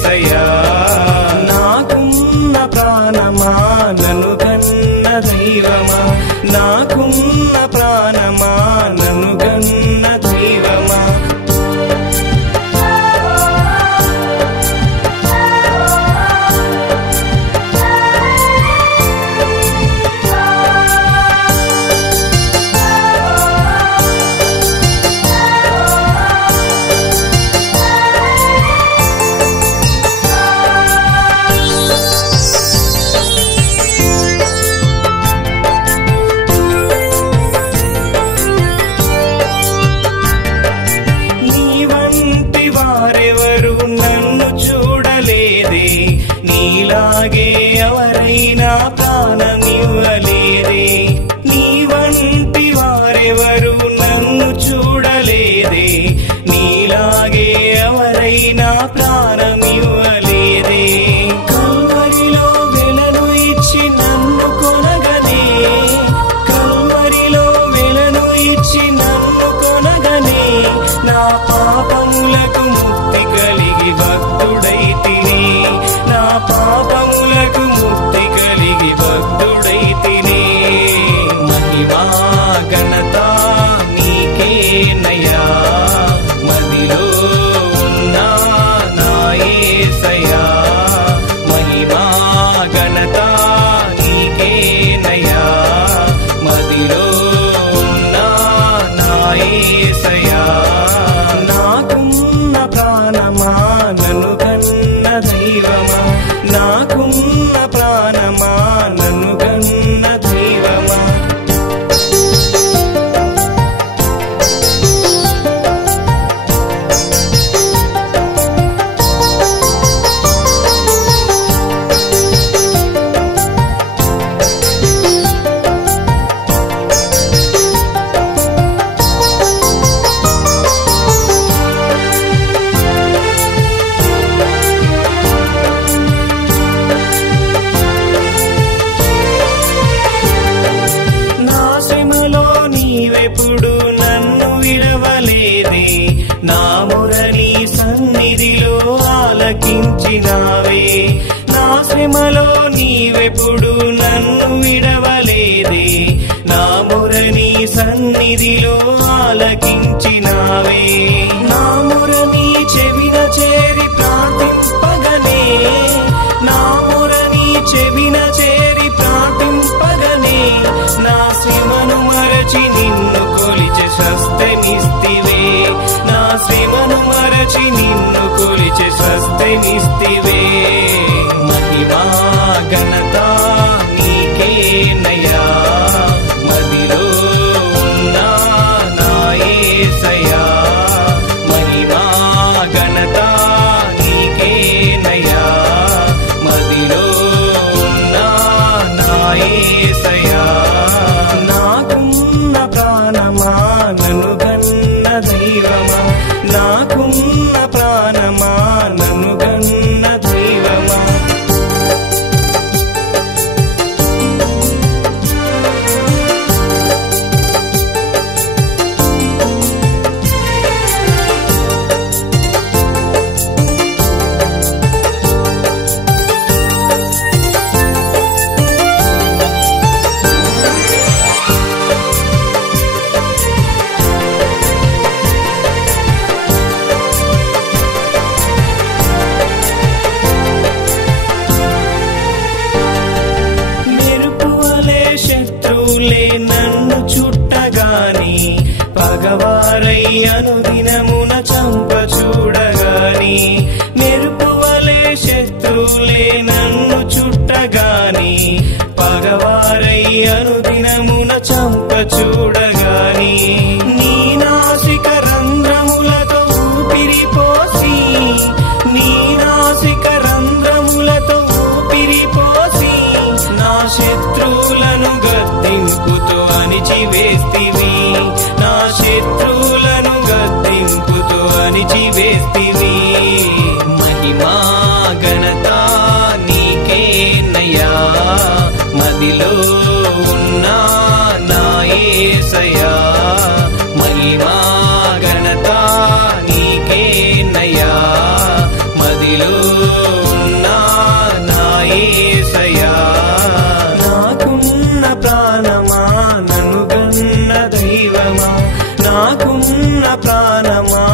యేసయ్యా. నాకున్న ప్రాణమా నన్ను కన్న దైవమా, నాకున్న ప్రాణమా నన్ను కన్న దైవమా. నీలాగే ఎవరైనా ప్రాణమివ్వలేదే, నీ వంటి వారెవరు నన్ను చూడలేదే, నీలాగే ఎవరైనా ప్రాణమివ్వలేదే. కల్వరిలో వెలను ఇచ్చి నన్ను కొనగనే, కల్వరిలో వెలను ఇచ్చి నన్ను కొనగనే, నా పాపములకు ముక్తి కలిగి భక్తుడైతిని, నా పాపములకు ముక్తి కలిగి భక్తుడైతిని. మహిమా ఘనత నీకేనయ్యా, మదిలో ఉన్న నా యేసయ్యా. మహిమా ఘనత నీకేనయ్యా, మదిలో ఉన్న నా యేసయ్యా. నాకున్న ప్రాణమా నన్ను కన్న దైవమా, నాకున్న ప్రాణమా నన్ను కన్న దైవమా. నీవెప్పుడు నన్ను విడవలేదే, నా మొర నీ సన్నిధిలో ఆలకించినావే. నా శ్రమలో నీవెప్పుడు నన్ను విడవలేదే, నా మొర నీ సన్నిధిలో ఆలకించినావే. నా మొర నీ చెవిన చేరి ప్రార్థింపగనే, నా మొర నీ చెవిన చేరి ప్రార్థింపగనే, నా శ్రమను మరచి నిన్ను కొలిచె స్వస్థనిస్తివే, నా శ్రమను మరచి నిన్ను కొలిచె స్వస్థనిస్తివే. మహిమా ఘనత నీకేనయ్యా, మదిలో ఉన్న నా యేసయ్యా. మహిమా ఘనత నీకేనయ్యా, మదిలో ఉన్న నా యేసయ్యా. నాకున్న ప్రాణమా నన్ను కన్న దైవమా, నాకున్న ప్రాణమా నన్ను కన్న దైవమా. శత్రువులే నన్ను చుట్టగాని, పగవారై అనుదినమున చంప చూడగాని, మెరుపువలే శత్రువులే నన్ను చుట్టగాని, పగవారై అనుదినమున చంప చూడగాని, నీ నాసిక రంధ్రములతో ఊపిరిపోసి, నీ నాసిక రంధ్రములతో ఊపిరిపోసి, నా శత్రువులను గద్దింపుతో అణిచివేస్తివి, నా శత్రువులను గద్దింపుతో అణిచివేస్తివి. మహిమా ఘనత యేసయ్యా నాకున్న ప్రాణమా నన్ను గన్న దైవమా నాకున్న ప్రాణమా